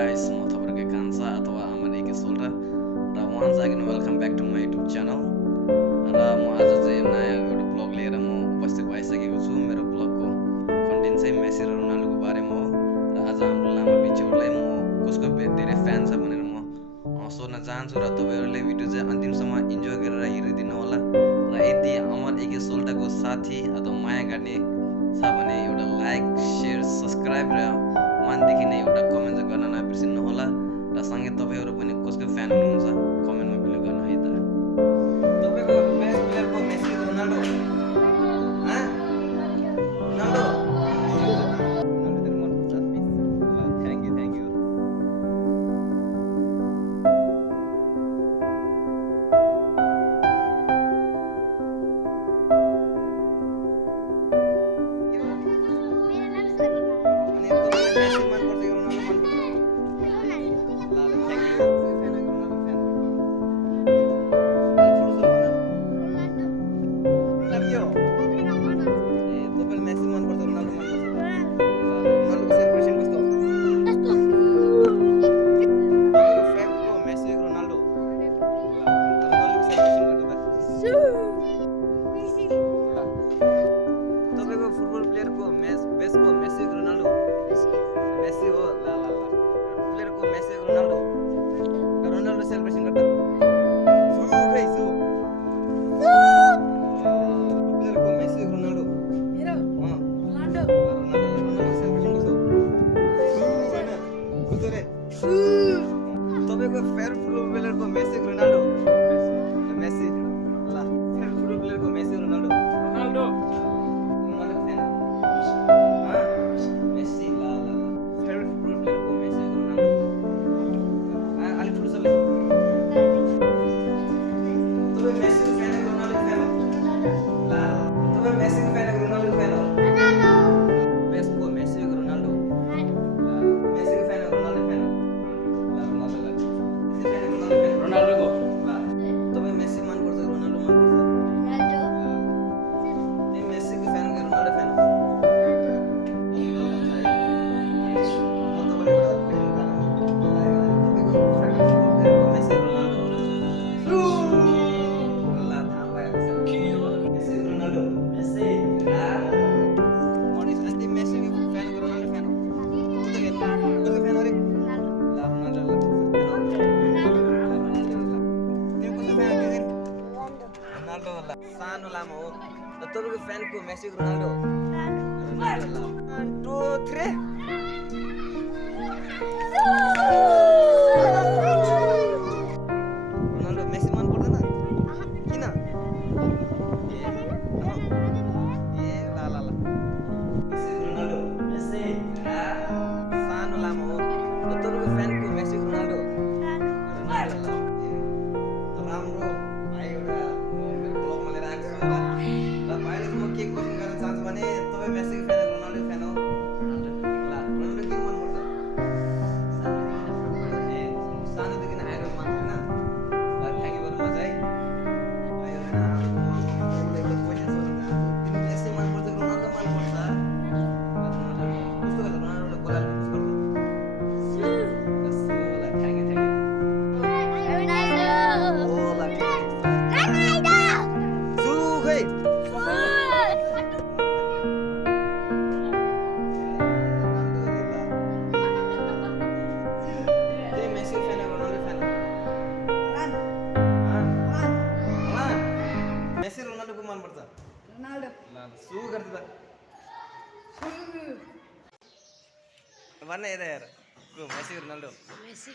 guys, म तपाईहरुको कान्छा अथवा आमार एके सोल्रा र once again welcome back to my YouTube channel र म आज चाहिँ नयाँ एउटा ब्लग लिएर म उपस्थित भइसकेको छु। मेरो ब्लगको कन्टेन्ट चाहिँ मेसी र रोनाल्डोको बारेमा हो र आज हाम्रो लामा पिच्छेहरुलाई म कसको धेरै फ्यान छ भनेर म सोध्न चाहन्छु र तपाईहरुले भिडियो चाहिँ अन्तिमसम्म इन्जोय गरेर हेरिदिनु होला र यदि आमार एके सोल्टाको साथी अथवा माया गर्ने छ भने एउटा लाइक, शेयर, सब्स्क्राइब र मनदेखि नै एउटा कमेन्ट गर्न नबिर्सिनु होला र सँगै तपाईहरु पनि कसको फ्यान हुनुहुन्छ कमेन्टमा बिलो गर्न है त। तपाईको बेस्ट प्लेयर को मेसी रोनाल्डो ह रोनाल्डो रोनाल्डो मन पर्छ। थ्यांक यू फुटबल प्लेयर को बेस्ट को मेसी रोनाल्डो मेसी हो ला प्लेयर को मेसी रोनाल्डो रोनाल्डो सेलिब्रेशन करता सु खै सु प्लेयर को मेसी रोनाल्डो मेरो रोनाल्डो सेलिब्रेशन गर्छौ सु हैन कुतो रे सु तपाईको फेयर फुटबल प्लेयर को मेसी रोनाल्डो मेसी ला फेयर फुटबल प्लेयर को मेसी रोनाल्डो सानो लामो हो तपाईको फ्यान को Messi Ronaldo Ronaldo 1 2 3 Ronaldo Messi मन पर्दैन किन ए ला मेसी रोनाल्डो मेसी सानो लामो हो तपाईको फ्यान को मेसी रोनाल्डो रोनाल्डो राम्रो भाइ एउटा मेसी रोनाल्डो को मन पर्छ रोनाल्डो सु गर्छ भन्ने हेर को मेसी रोनाल्डो मेसी